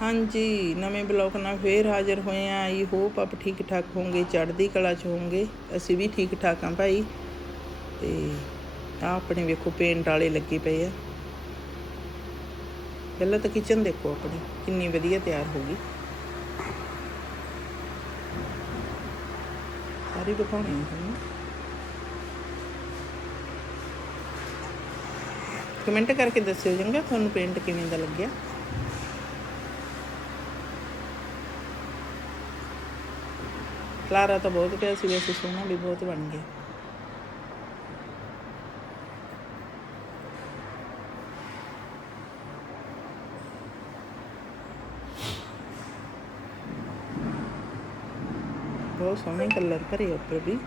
ਹਾਂਜੀ, ਨਵੇਂ ਬਲੌਗ ਨਾਲ ਫੇਰ ਹਾਜ਼ਰ ਹੋਏ ਆ। ਆਈ ਹੋਪ ਆਪ ਠੀਕ ਠਾਕ ਹੋਵੋਗੇ ਚੜ੍ਹਦੀ ਕਲਾ ਚ ਹੋਵੋਗੇ ਅਸੀਂ ਵੀ ਠੀਕ ਠਾਕ ਆ ਭਾਈ। ਤੇ ਆ ਆਪਣੇ ਵੇਖੋ ਪੇਂਟ ਵਾਲੇ ਲੱਗੇ ਪਏ ਆ। ਪਹਿਲਾਂ ਤਾਂ ਕਿਚਨ ਦੇਖੋ ਆਪਣੀ, ਕਿੰਨੀ ਵਧੀਆ ਤਿਆਰ ਹੋ ਗਈ। ਸਾਰੀ ਦਿਖਾਉਣੀ ਹੈ ਤੁਹਾਨੂੰ। ਕਮੈਂਟ ਕਰਕੇ ਦੱਸਿਓ ਚੰਗਾ ਤੁਹਾਨੂੰ ਪੇਂਟ ਕਿਵੇਂ ਦਾ ਲੱਗਿਆ? ਕਲਾਰਾ ਤਾਂ ਬਹੁਤ ਪਿਆ ਸੀ ਵੈਸੇ ਸੋਹਣਾ ਵੀ ਬਹੁਤ ਬਣ ਗਿਆ ਬਹੁਤ ਸੋਹਣੇ ਕਲਰ ਭਰੇ ਉੱਪਰ ਵੀ।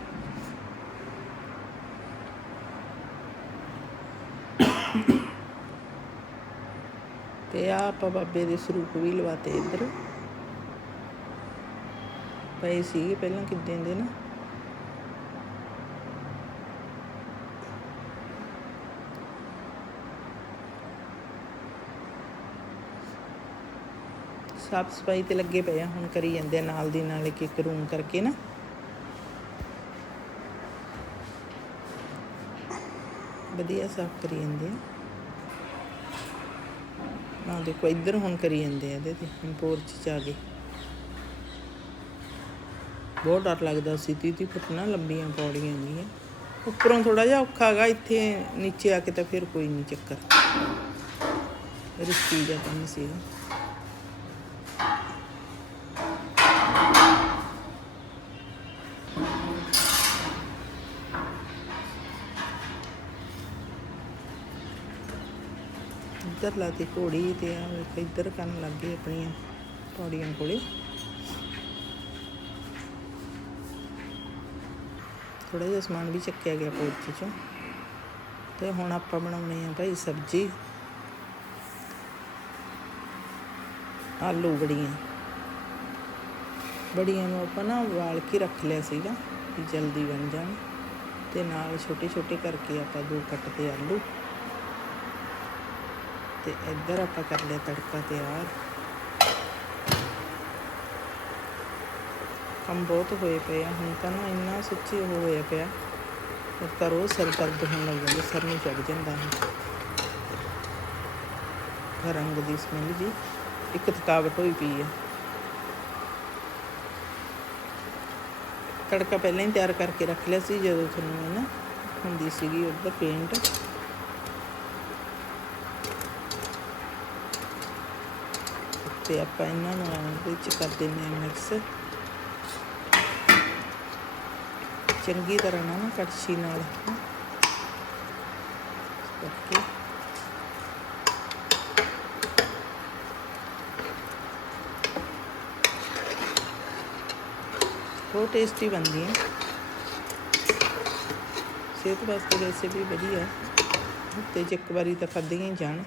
ਤੇ ਆ ਆਪਾਂ ਬਾਬੇ ਦੇ ਸਰੂਪ ਵੀ ਲਵਾਤੇ ਇੱਧਰ। ਪਏ ਸੀਗੇ ਪਹਿਲਾਂ ਕਿੱਦਾਂ ਦੇ ਨਾ। ਸਾਫ਼ ਸਫ਼ਾਈ ਤੇ ਲੱਗੇ ਪਏ ਆ, ਹੁਣ ਕਰੀ ਜਾਂਦੇ ਆ ਨਾਲ ਦੀ ਨਾਲ ਇੱਕ ਇੱਕ ਰੂਮ ਕਰਕੇ ਨਾ। ਵਧੀਆ ਸਾਫ਼ ਕਰੀ ਜਾਂਦੇ ਆ। ਨਾ ਦੇਖੋ, ਇੱਧਰ ਹੁਣ ਕਰੀ ਜਾਂਦੇ ਆ ਇਹਦੇ ਤੇ, ਹੁਣ ਚ ਆ ਗਏ। ਬਹੁਤ ਡਰ ਲੱਗਦਾ ਸੀ 30 30 ਫੁੱਟ ਨਾ ਲੰਬੀਆਂ ਪੌੜੀਆਂ ਹੁੰਦੀਆਂ ਉੱਪਰੋਂ ਥੋੜਾ ਜਿਹਾ ਔਖਾ ਹੈਗਾ, ਇੱਥੇ ਨੀਚੇ ਆ ਕੇ ਤਾਂ ਫਿਰ ਕੋਈ ਨਹੀਂ ਚੱਕਰ। ਰਿਸਕੀ ਜਿਹਾ ਕੰਮ ਸੀਗਾ ਇੱਧਰ ਲਾਤੀ ਘੋੜੀ ਤੇ ਆ ਵੇਖ, ਇੱਧਰ ਕਰਨ ਲੱਗ ਗਏ ਆਪਣੀਆਂ ਪੌੜੀਆਂ ਕੋਲੇ। ਥੋੜਾ ਜਿਹਾ ਸਮਾਨ ਵੀ ਚੱਕਿਆ ਗਿਆ ਪੋਰਚ ਚੋਂ। ਤੇ ਹੁਣ ਆਪਾਂ ਬਣਾਉਣੇ ਆ ਭਾਈ ਸਬਜ਼ੀ। ਆਲੂ ਬੜੀਆਂ ਬੜੀਆਂ ਨੂੰ ਆਪਾਂ ਨਾ ਉਬਾਲ ਕੇ ਰੱਖ ਲਿਆ ਸੀਗਾ ਕਿ ਜਲਦੀ ਬਣ ਜਾਣ। ਤੇ ਨਾਲ ਛੋਟੇ ਛੋਟੇ ਕਰਕੇ ਆਪਾਂ ਦੋ ਕੱਟਦੇ ਆਲੂ। ਤੇ ਇੱਧਰ ਆਪਾਂ ਕਰ ਲਿਆ ਤੜਕਾ ਤਿਆਰ। ਕੰਮ ਬਹੁਤ ਹੋਏ ਪਏ ਆ। ਹੁਣ ਤਾਂ ਨਾ ਇੰਨਾ ਸੱਚੀ ਉਹ ਹੋਇਆ ਪਿਆ। ਪਰ ਤਾਂ ਰੋਜ਼ ਸਿਰ ਦਰਦ ਹੋਣ ਲੱਗ ਜਾਂਦਾ, ਸਿਰ ਨੂੰ ਚੜ ਜਾਂਦਾ ਹੈ ਰੰਗ ਦੀ ਸਮੈਲ ਜੀ ਇੱਕ ਥਕਾਵਟ ਹੋਈ ਪਈ ਹੈ ਤੜਕਾ ਪਹਿਲਾਂ ਹੀ ਤਿਆਰ ਕਰਕੇ ਰੱਖ ਲਿਆ ਸੀ, ਜਦੋਂ ਤੁਹਾਨੂੰ ਇਹ ਨਾ ਹੁੰਦੀ ਸੀਗੀ ਉੱਧਰ ਪੇਂਟ ਤੇ ਆਪਾਂ ਇਹਨਾਂ ਨੂੰ ਵਿੱਚ ਕਰ ਦਿੰਦੇ ਹਾਂ ਮਿਕਸ ਚੰਗੀ ਤਰ੍ਹਾਂ ਨਾਲ ਨਾ ਕੜਛੀ ਨਾਲ। ਕਰਕੇ ਬਹੁਤ ਟੇਸਟੀ ਬਣਦੀ ਹੈ। ਸਿਹਤ ਵਾਸਤੇ ਵੈਸੇ ਵੀ ਵਧੀਆ। ਹਫ਼ਤੇ 'ਚ ਇੱਕ ਵਾਰੀ ਤਾਂ ਖਾਧੀਆਂ ਹੀ ਜਾਣ।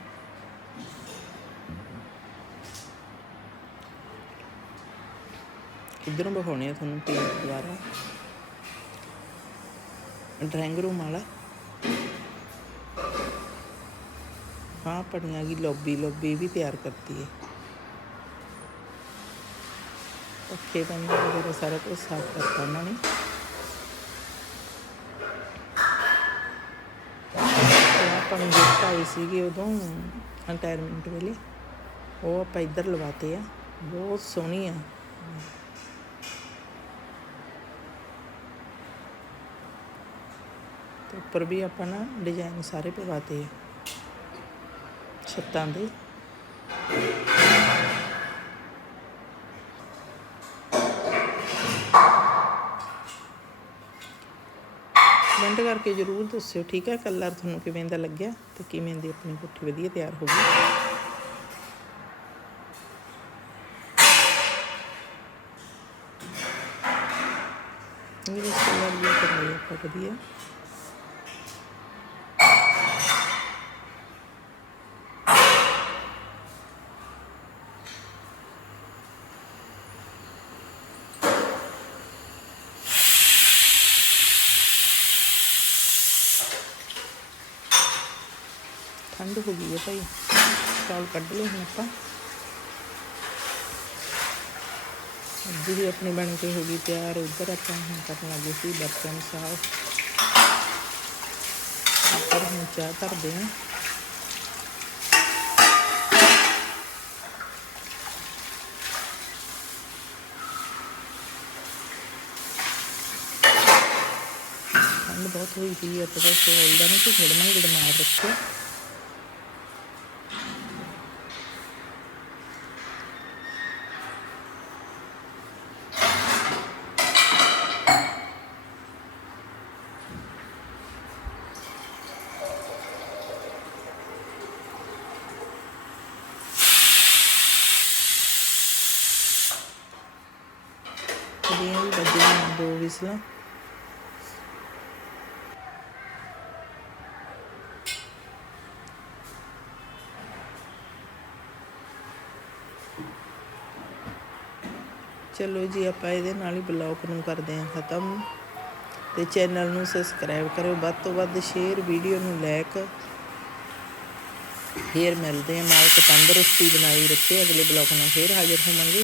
ਇੱਧਰੋਂ ਵਿਖਾਉਣੇ ਆ ਤੁਹਾਨੂੰ ਪੇਂਟ ਦੁਆਰਾ? ਡਰਾਇੰਗ ਰੂਮ ਵਾਲਾ। ਹਾਂ ਪੜੀਆਂ ਗਈ ਲੌਬੀ ਲੌਬੀ ਵੀ ਤਿਆਰ ਕਰਤੀ ਹੈ ਪੱਖੇ ਬੰਦ ਵਗੈਰਾ ਸਾਰਾ ਕੁਝ ਸਾਫ਼ ਕਰਤਾ ਉਹਨਾਂ ਨੇ। ਤੇ ਆਪਾਂ ਨੂੰ ਗਿਫਟ ਆਈ ਸੀਗੀ ਉਦੋਂ ਰਿਟਾਇਰਮੈਂਟ ਵੇਲੇ। ਉਹ ਆਪਾਂ ਇੱਧਰ ਲਵਾਤੇ ਆ। ਬਹੁਤ ਸੋਹਣੀ ਆ। ਤੇ ਉੱਪਰ ਵੀ ਆਪਾਂ ਨਾ ਡਿਜ਼ਾਈਨ ਸਾਰੇ ਪਵਾਤੇ ਆ। ਛੱਤਾਂ ਦੇ। ਕਮੈਂਟ ਕਰਕੇ ਜਰੂਰ ਦੱਸਿਓ, ਠੀਕ ਹੈ ਕਲਰ ਤੁਹਾਨੂੰ ਕਿਵੇਂ ਦਾ ਲੱਗਿਆ ਤੇ ਕਿਵੇਂ ਦੀ ਆਪਣੀ ਕੋਠੀ ਵਧੀਆ ਤਿਆਰ ਹੋ ਗਈ? ਇੰਗਲਿਸ਼ ਕਲਰ ਵੀ ਕਰਾਇਆ ਆਪਾਂ ਵਧੀਆ। ਠੰਡ ਹੋ ਗਈ ਹੈ ਭਾਈ ਚੌਲ ਕੱਢ ਲਏ ਹੁਣ ਆਪਾਂ ਸਬਜ਼ੀ ਵੀ ਆਪਣੀ ਬਣ ਕੇ ਹੋ ਗਈ ਤਿਆਰ ਉੱਧਰ ਆਪਾਂ ਹੁਣ ਕਰਨ ਲੱਗੇ ਸੀ ਬਰਤਨ ਸਾਫ਼ ਉੱਪਰ ਹੁਣ ਚਾਹ ਧਰਦੇ ਹਾਂ ਠੰਡ ਬਹੁਤ ਹੋਈ ਪਈ ਹੈ ਤੇ ਬਸ ਹੌਲਦਾ ਨਹੀਂ ਕਿ ਗੜਮਾ ਗੜ ਮਾਰ ਰੱਖਿਆ ਉਹਦੀਆਂ ਵੀ ਵੱਜੀਆਂ ਦੋ ਚਲੋ ਜੀ, ਆਪਾਂ ਇਹਦੇ ਨਾਲ ਹੀ ਬਲੌਗ ਨੂੰ ਕਰਦੇ ਹਾਂ ਖਤਮ। ਤੇ ਚੈਨਲ ਨੂੰ ਸਬਸਕ੍ਰਾਈਬ ਕਰੋ ਵੱਧ ਤੋਂ ਵੱਧ ਸ਼ੇਅਰ ਵੀਡੀਓ ਨੂੰ ਲਾਇਕ ਫੇਰ ਮਿਲਦੇ ਹਾਂ ਮਾਲਕ ਤੰਦਰੁਸਤੀ ਬਣਾਈ ਰੱਖੇ। ਅਗਲੇ ਬਲੌਗ ਨਾਲ ਫੇਰ ਹਾਜ਼ਰ ਹੋਵਾਂਗੇ।